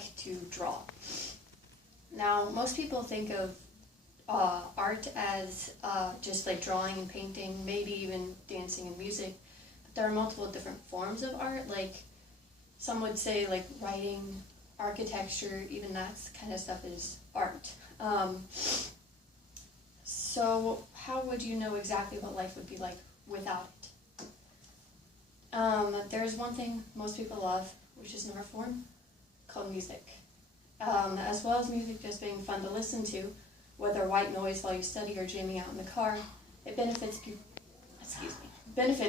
like to draw. Now, most people think of art as just like drawing and painting, maybe even dancing and music. But there are multiple different forms of art. Like some would say like writing, architecture, even that kind of stuff is art. So how would you know exactly what life would be like without it? There's one thing most people love, which is an art form called music. As well as music just being fun to listen to, whether white noise while you study or jamming out in the car, it benefits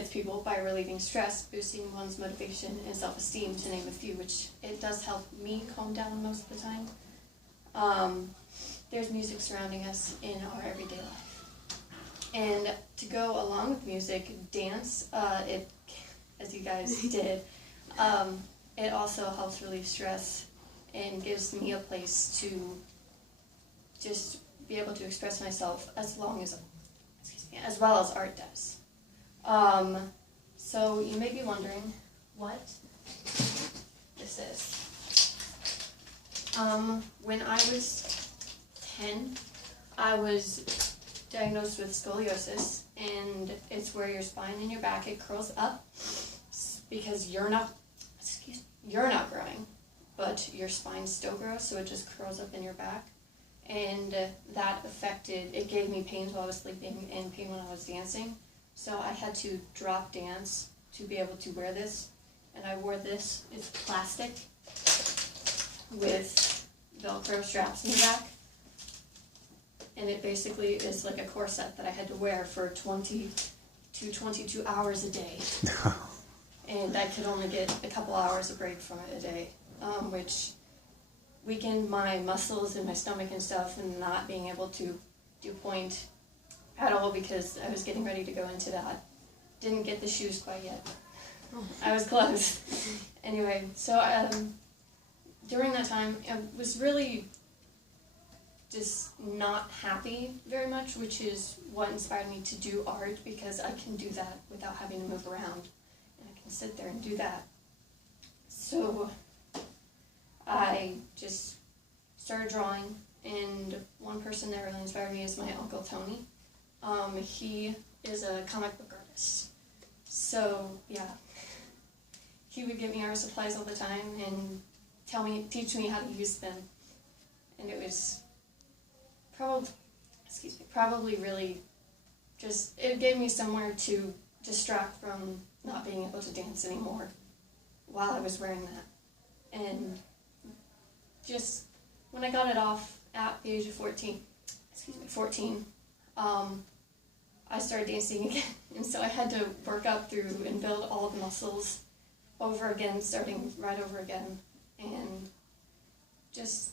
people by relieving stress, boosting one's motivation and self-esteem, to name a few, which it does help me calm down most of the time. There's music surrounding us in our everyday life. And to go along with music, dance, as you guys did, it also helps relieve stress and gives me a place to just be able to express myself as well as art does. So you may be wondering what this is. When I was 10, I was diagnosed with scoliosis, and it's where your spine and your back, it curls up because you're not growing, but your spine still grows, so it just curls up in your back. And it gave me pain while I was sleeping and pain when I was dancing. So I had to drop dance to be able to wear this. And I wore this. It's plastic with Velcro straps in the back. And it basically is like a corset that I had to wear for 20 to 22 hours a day. And I could only get a couple hours of break from it a day, which weakened my muscles in my stomach and stuff, and not being able to do point at all because I was getting ready to go into that. Didn't get the shoes quite yet. I was close. Anyway, so during that time, I was really just not happy very much, which is what inspired me to do art, because I can do that without having to move around, and I can sit there and do that. So I just started drawing, and one person that really inspired me is my Uncle Tony. He is a comic book artist. So yeah, he would give me art supplies all the time and teach me how to use them. And it was probably really just, it gave me somewhere to distract from not being able to dance anymore while I was wearing that. And just when I got it off at the age of 14, I started dancing again. And so I had to work up through and build all the muscles over again, starting right over again. And just,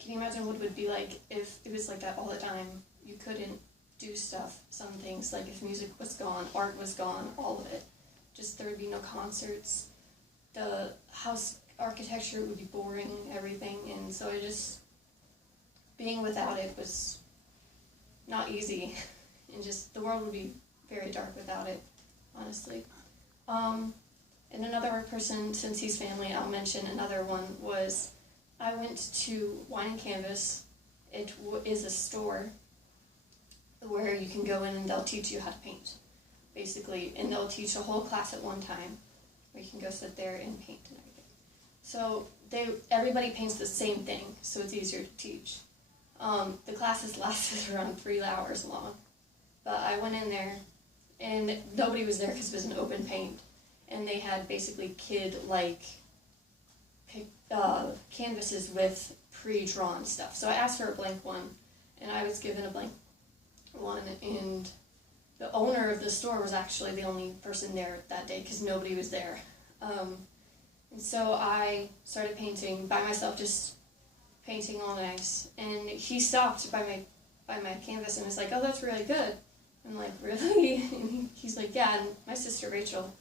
can you imagine what it would be like if it was like that all the time? You couldn't do stuff, some things, like if music was gone, art was gone, all of it. Just there would be no concerts. The house architecture would be boring, everything, and so being without it was not easy, and just the world would be very dark without it, honestly. And another person, since he's family, I'll mention another one, was I went to Wine and Canvas. It is a store where you can go in and they'll teach you how to paint, basically, and they'll teach a whole class at one time, where you can go sit there and paint and everything. So everybody paints the same thing, so it's easier to teach. The classes lasted around 3 hours long, but I went in there, and nobody was there because it was an open paint, and they had basically canvases with pre-drawn stuff. So I asked for a blank one, and I was given a blank one, and the owner of the store was actually the only person there that day because nobody was there. And so I started painting by myself, just painting all nice, and he stopped by my canvas and was like, "Oh, that's really good." I'm like, "Really?" And he's like, "Yeah." And my sister Rachel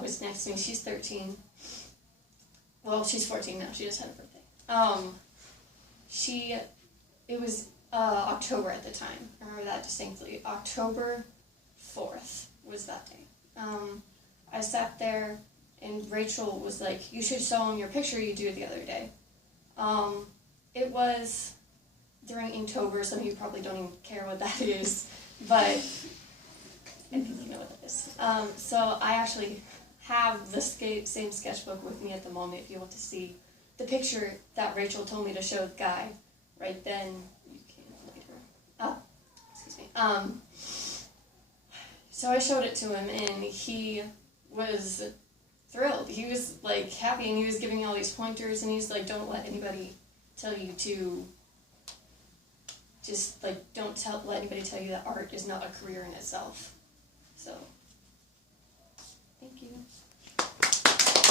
was next to me. She's 13. Well, she's 14 now. She just had a birthday. It was October at the time. I remember that distinctly. October 4th was that day. I sat there and Rachel was like, you should show him your picture you drew the other day. It was during Inktober. Some of you probably don't even care what that is, but I think you know what that is. So I actually have the same sketchbook with me at the moment if you want to see the picture that Rachel told me to show the guy right then. You can later. Oh, excuse me. So I showed it to him, and he was thrilled. He was like happy, and he was giving me all these pointers, and he's like, don't let anybody tell you to just like let anybody tell you that art is not a career in itself. So thank you.